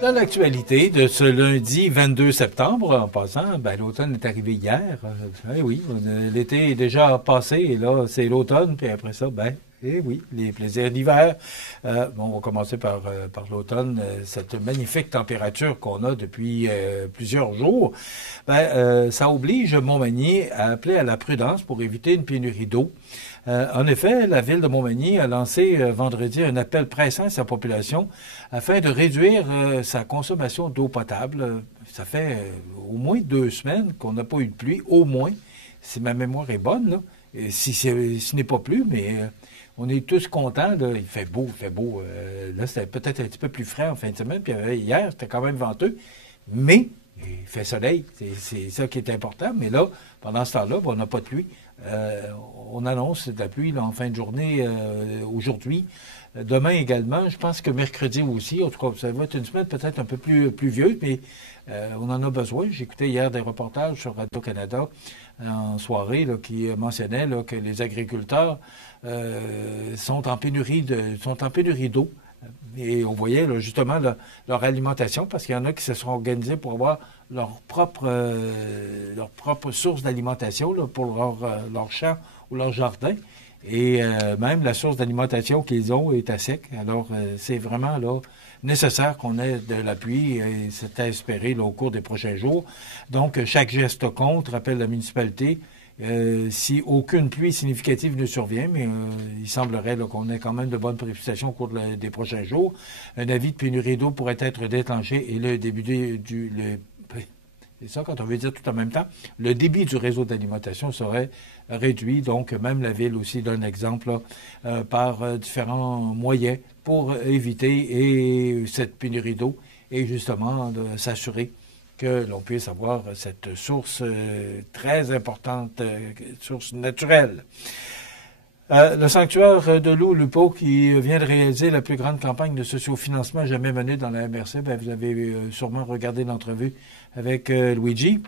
Dans l'actualité de ce lundi 22 septembre, en passant, l'automne est arrivé hier. Oui, l'été est déjà passé et là, c'est l'automne. Puis après ça, oui, les plaisirs d'hiver. On va commencer par l'automne. Cette magnifique température qu'on a depuis plusieurs jours, ça oblige Montmagny à appeler à la prudence pour éviter une pénurie d'eau. En effet, la ville de Montmagny a lancé vendredi un appel pressant à sa population afin de réduire sa consommation d'eau potable. Ça fait au moins 2 semaines qu'on n'a pas eu de pluie, au moins, si ma mémoire est bonne, là. Et si ce n'est pas plus, mais on est tous contents. Là. Il fait beau. Là, c'était peut-être un petit peu plus frais en fin de semaine, puis hier, c'était quand même venteux, mais il fait soleil, c'est ça qui est important. Mais là, pendant ce temps-là, on n'a pas de pluie. On annonce de la pluie là, en fin de journée aujourd'hui. Demain également, je pense que mercredi aussi. En tout cas, ça va être une semaine peut-être un peu plus pluvieuse, mais on en a besoin. J'écoutais hier des reportages sur Radio-Canada en soirée là, qui mentionnaient là, que les agriculteurs sont en pénurie d'eau. Et on voyait là, justement leur alimentation, parce qu'il y en a qui se sont organisés pour avoir leur propre source d'alimentation là, pour leur champ ou leur jardin. Et même la source d'alimentation qu'ils ont est à sec. Alors, c'est vraiment là nécessaire qu'on ait de la pluie et c'est à espérer là, au cours des prochains jours. Donc, chaque geste compte, rappelle la municipalité. Si aucune pluie significative ne survient, mais il semblerait là, qu'on ait quand même de bonnes précipitations au cours des prochains jours, un avis de pénurie d'eau pourrait être déclenché et le début c'est ça quand on veut dire tout en même temps, le débit du réseau d'alimentation serait réduit. Donc, même la ville aussi donne exemple là, par différents moyens pour éviter cette pénurie d'eau et justement de s'assurer que l'on puisse avoir cette source très importante, source naturelle. Le sanctuaire de l'eau Lupo, qui vient de réaliser la plus grande campagne de sociofinancement jamais menée dans la MRC, vous avez sûrement regardé l'entrevue avec Luigi.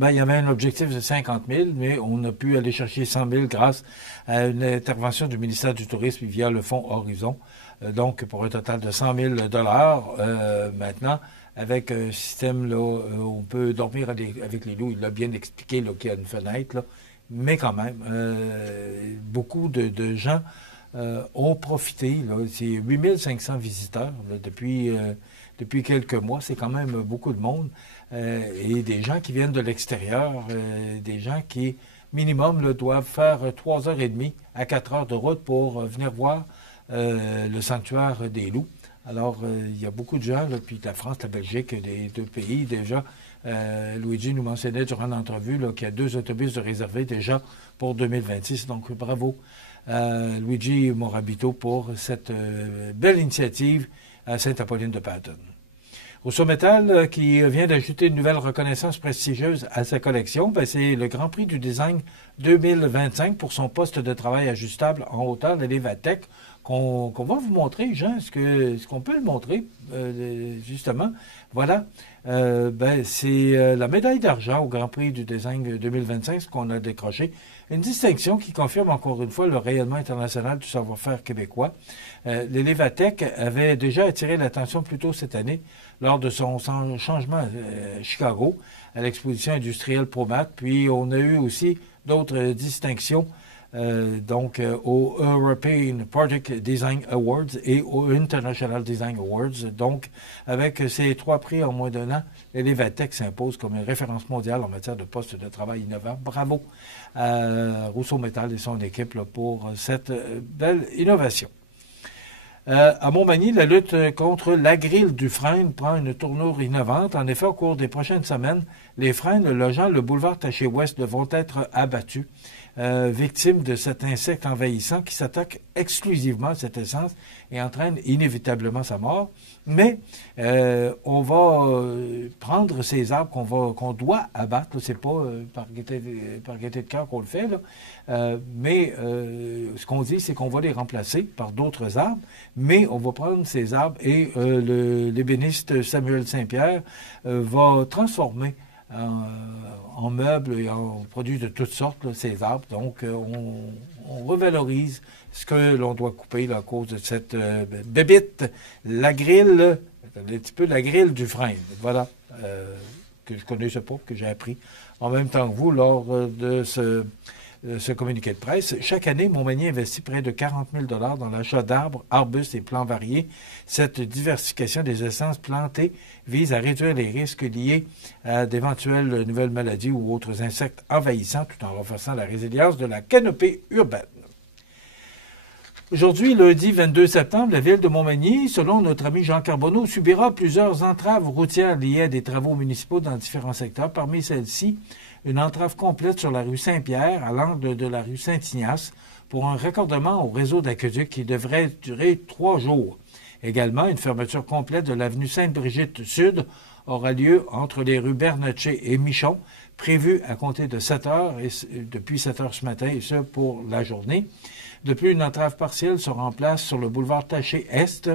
Il y avait un objectif de 50 000, mais on a pu aller chercher 100 000 grâce à une intervention du ministère du Tourisme via le fonds Horizon. Donc, pour un total de 100 000 maintenant, avec un système là, où on peut dormir avec les loups. Il l'a bien expliqué qu'il y a une fenêtre, là. Mais quand même, beaucoup de gens ont profité. Là. C'est 8 500 visiteurs là, depuis quelques mois. C'est quand même beaucoup de monde. Et des gens qui viennent de l'extérieur, des gens qui, minimum, là, doivent faire 3h30 à 4 heures de route pour venir voir le sanctuaire des loups. Alors, il y a beaucoup de gens, là, puis la France, la Belgique, les deux pays déjà. Luigi nous mentionnait durant l'entrevue qu'il y a 2 autobus de réservés déjà pour 2026. Donc, bravo Luigi Morabito pour cette belle initiative à Sainte-Apolline-de-Paton. Rousseau Métal, qui vient d'ajouter une nouvelle reconnaissance prestigieuse à sa collection, c'est le Grand Prix du Design 2025 pour son poste de travail ajustable en hauteur, l'Elevatech, qu'on va vous montrer, Jean. Est-ce qu'on peut le montrer, justement? Voilà. C'est la médaille d'argent au Grand Prix du Design 2025, ce qu'on a décroché. Une distinction qui confirme encore une fois le rayonnement international du savoir-faire québécois. L'Elevatech avait déjà attiré l'attention plus tôt cette année lors de son changement à Chicago, à l'exposition industrielle ProMat. Puis on a eu aussi d'autres distinctions aux European Product Design Awards et aux International Design Awards. Donc, avec ces 3 prix en moins d'1 an, l'Elevatech s'impose comme une référence mondiale en matière de postes de travail innovants. Bravo à Rousseau Métal et son équipe là, pour cette belle innovation. À Montmagny, la lutte contre la grille du frein prend une tournure innovante. En effet, au cours des prochaines semaines, les freins logeant le boulevard Taché-Ouest devront être abattus. Victime de cet insecte envahissant qui s'attaque exclusivement à cette essence et entraîne inévitablement sa mort. Mais on va prendre ces arbres qu'on doit abattre. C'est pas par gaieté de cœur qu'on le fait, là. Mais ce qu'on dit, c'est qu'on va les remplacer par d'autres arbres. Mais on va prendre ces arbres et l'ébéniste Samuel Saint-Pierre va transformer en meubles et en produits de toutes sortes, là, ces arbres. Donc, on revalorise ce que l'on doit couper là, à cause de cette bébite, la grille, un petit peu la grille du frein. Voilà, que je ne connaissais pas, que j'ai appris en même temps que vous lors de ce communiqué de presse. Chaque année, Montmagny investit près de 40 000 $ dans l'achat d'arbres, arbustes et plants variés. Cette diversification des essences plantées vise à réduire les risques liés à d'éventuelles nouvelles maladies ou autres insectes envahissants, tout en renforçant la résilience de la canopée urbaine. Aujourd'hui, lundi 22 septembre, la ville de Montmagny, selon notre ami Jean Carbonneau, subira plusieurs entraves routières liées à des travaux municipaux dans différents secteurs. Parmi celles-ci, une entrave complète sur la rue Saint-Pierre, à l'angle de la rue Saint-Ignace, pour un raccordement au réseau d'aqueduc qui devrait durer 3 jours. Également, une fermeture complète de l'avenue Sainte-Brigitte Sud aura lieu entre les rues Bernatchez et Michon, prévue à compter de 7 heures, et depuis 7 heures ce matin, et ce pour la journée. De plus, une entrave partielle sera en place sur le boulevard Taché-Est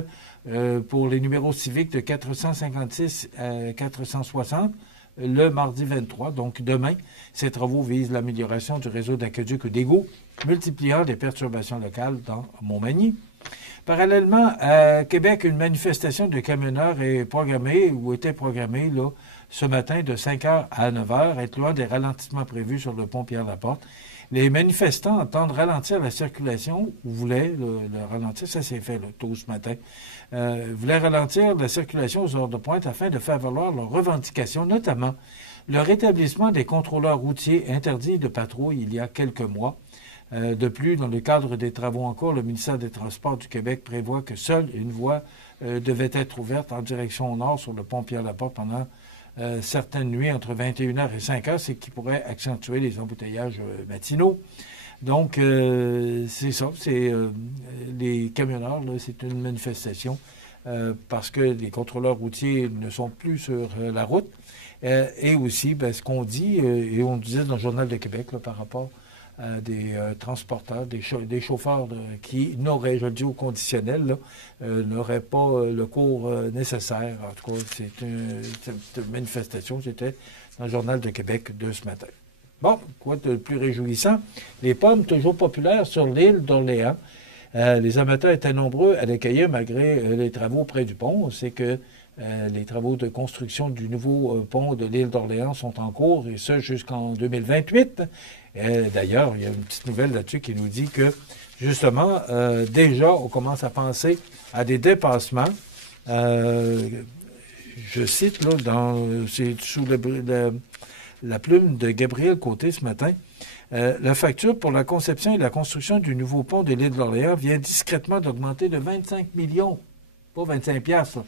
pour les numéros civiques de 456 à 460 le mardi 23, donc demain. Ces travaux visent l'amélioration du réseau d'aqueduc ou d'égouts, multipliant les perturbations locales dans Montmagny. Parallèlement, à Québec, une manifestation de camionneurs est programmée ou était programmée là, ce matin de 5h à 9h, incluant des ralentissements prévus sur le pont Pierre-Laporte. Les manifestants entendent ralentir la circulation, ou voulaient le ralentir, ça s'est fait là, tôt ce matin, voulaient ralentir la circulation aux heures de pointe afin de faire valoir leurs revendications, notamment le rétablissement des contrôleurs routiers interdits de patrouille il y a quelques mois. De plus, dans le cadre des travaux en cours, le ministère des Transports du Québec prévoit que seule une voie devait être ouverte en direction nord sur le pont Pierre-Laporte pendant certaines nuits entre 21h et 5h, ce qui pourrait accentuer les embouteillages matinaux. Donc, c'est ça, c'est les camionneurs, là, c'est une manifestation parce que les contrôleurs routiers ne sont plus sur la route. Et aussi, ben, ce qu'on dit, et on disait dans le Journal de Québec là, par rapport à des transporteurs, des chauffeurs qui n'auraient, je le dis au conditionnel, n'auraient pas le cours nécessaire. En tout cas, cette manifestation, c'était dans le Journal de Québec de ce matin. Bon, quoi de plus réjouissant? Les pommes toujours populaires sur l'île d'Orléans. Les amateurs étaient nombreux à les cueillir malgré les travaux près du pont. On sait que les travaux de construction du nouveau pont de l'île d'Orléans sont en cours, et ce jusqu'en 2028. D'ailleurs, il y a une petite nouvelle là-dessus qui nous dit que, justement, déjà, on commence à penser à des dépassements. Je cite, là, c'est sous la plume de Gabriel Côté ce matin, la facture pour la conception et la construction du nouveau pont de l'île d'Orléans vient discrètement d'augmenter de 25 millions, pas 25 piastres,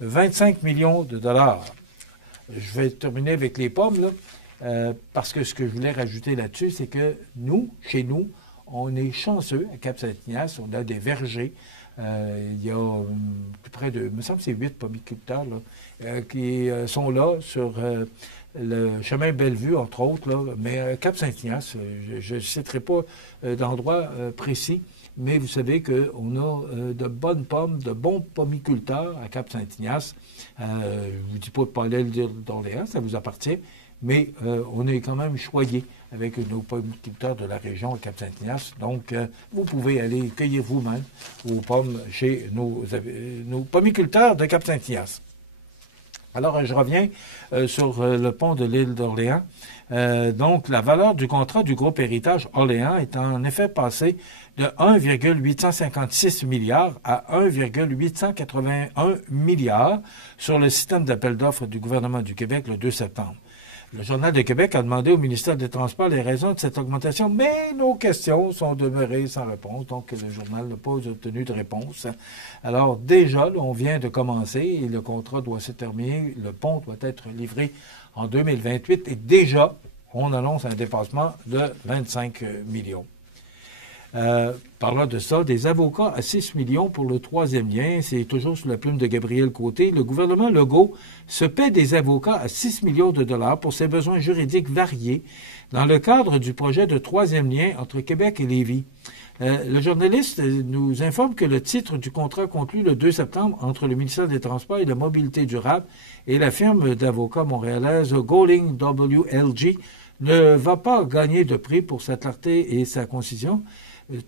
25 millions de dollars. Je vais terminer avec les pommes, là, parce que ce que je voulais rajouter là-dessus, c'est que nous, chez nous, on est chanceux à Cap-Saint-Ignace, on a des vergers. Il y a plus près de, il me semble que c'est 8 pomiculteurs là, qui sont là sur le chemin Bellevue, entre autres, là, mais Cap-Saint-Ignace, je ne citerai pas d'endroit précis, mais vous savez qu'on a de bonnes pommes, de bons pomiculteurs à Cap-Saint-Ignace. Je ne vous dis pas de pas aller d'Orléans, ça vous appartient, mais on est quand même choyé avec nos pomiculteurs de la région à Cap-Saint-Ignace. Donc, vous pouvez aller cueillir vous-même vos pommes chez nos pomiculteurs de Cap-Saint-Ignace. Alors, je reviens sur le pont de l'île d'Orléans. Donc, la valeur du contrat du groupe Héritage Orléans est en effet passée de 1,856 milliards à 1,881 milliards sur le système d'appel d'offres du gouvernement du Québec le 2 septembre. Le Journal de Québec a demandé au ministère des Transports les raisons de cette augmentation, mais nos questions sont demeurées sans réponse, donc le journal n'a pas obtenu de réponse. Alors déjà, là, on vient de commencer et le contrat doit se terminer, le pont doit être livré en 2028 et déjà, on annonce un dépassement de 25 millions. Parlant de ça, des avocats à 6 millions pour le troisième lien, c'est toujours sous la plume de Gabriel Côté. Le gouvernement Legault se paie des avocats à 6 millions de dollars pour ses besoins juridiques variés dans le cadre du projet de troisième lien entre Québec et Lévis. Le journaliste nous informe que le titre du contrat conclu le 2 septembre entre le ministère des Transports et de la Mobilité durable et la firme d'avocats montréalaise Golding WLG ne va pas gagner de prix pour sa clarté et sa concision.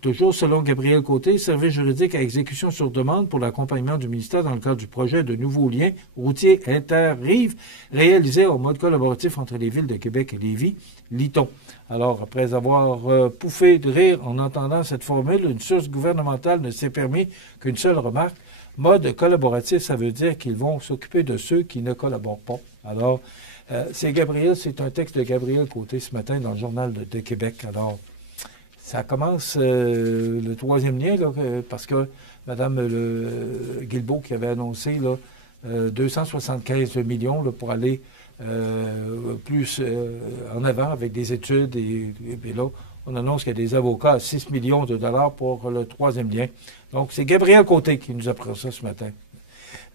Toujours selon Gabriel Côté, service juridique à exécution sur demande pour l'accompagnement du ministère dans le cadre du projet de nouveaux liens routiers inter-rives réalisé en mode collaboratif entre les villes de Québec et Lévis, Liton. Alors, après avoir pouffé de rire en entendant cette formule, une source gouvernementale ne s'est permis qu'une seule remarque. Mode collaboratif, ça veut dire qu'ils vont s'occuper de ceux qui ne collaborent pas. Alors, c'est un texte de Gabriel Côté ce matin dans le Journal de Québec. Alors, ça commence le troisième lien, là, parce que Mme Guilbeault qui avait annoncé là, 275 millions là, pour aller plus en avant avec des études. Et là, on annonce qu'il y a des avocats à 6 millions de dollars pour le troisième lien. Donc, c'est Gabriel Côté qui nous apprend ça ce matin.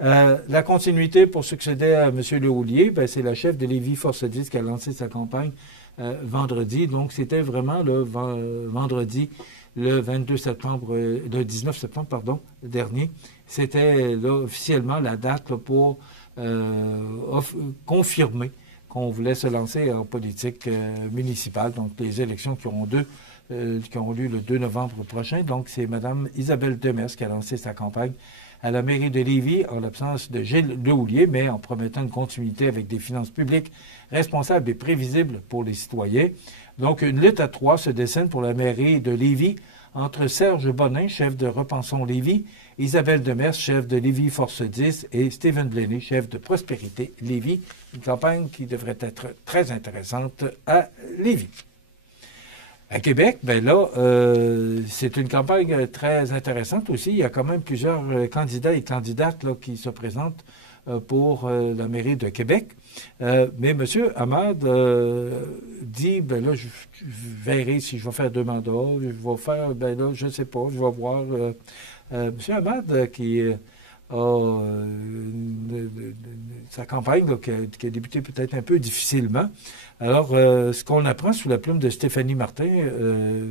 La continuité pour succéder à M. Lehoulier, ben, c'est la chef de Lévis Force 10 qui a lancé sa campagne vendredi. Donc, c'était vraiment le vendredi, le 22 septembre, le 19 septembre, pardon, dernier. C'était là, officiellement la date là, pour confirmer qu'on voulait se lancer en politique municipale. Donc, les élections qui ont lieu le 2 novembre prochain. Donc, c'est Mme Isabelle Demers qui a lancé sa campagne à la mairie de Lévis en l'absence de Gilles Lehoulier, mais en promettant une continuité avec des finances publiques responsables et prévisibles pour les citoyens. Donc, une lutte à trois se dessine pour la mairie de Lévis entre Serge Bonin, chef de Repensons Lévis, Isabelle Demers, chef de Lévis Force 10, et Stephen Blaney, chef de Prospérité Lévis. Une campagne qui devrait être très intéressante à Lévis. À Québec, ben là, c'est une campagne très intéressante aussi. Il y a quand même plusieurs candidats et candidates là, qui se présentent pour la mairie de Québec. Mais M. Hamad dit, ben là, je verrai si je vais faire 2 mandats, je vais faire, ben là, je ne sais pas, je vais voir. M. Hamad qui a sa campagne là, qui a débuté peut-être un peu difficilement. Alors, ce qu'on apprend sous la plume de Stéphanie Martin,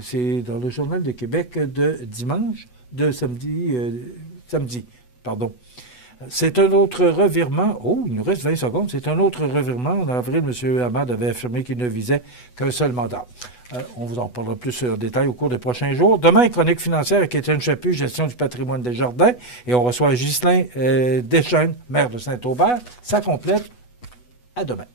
c'est dans le Journal de Québec de samedi, pardon. C'est un autre revirement. Oh, il nous reste 20 secondes. C'est un autre revirement. En avril, M. Hamad avait affirmé qu'il ne visait qu'un seul mandat. On vous en parlera plus en détail au cours des prochains jours. Demain, chronique financière avec Étienne Chaput, gestion du patrimoine des jardins. Et on reçoit Ghislain Deschênes, maire de Saint-Aubert. Ça complète. À demain.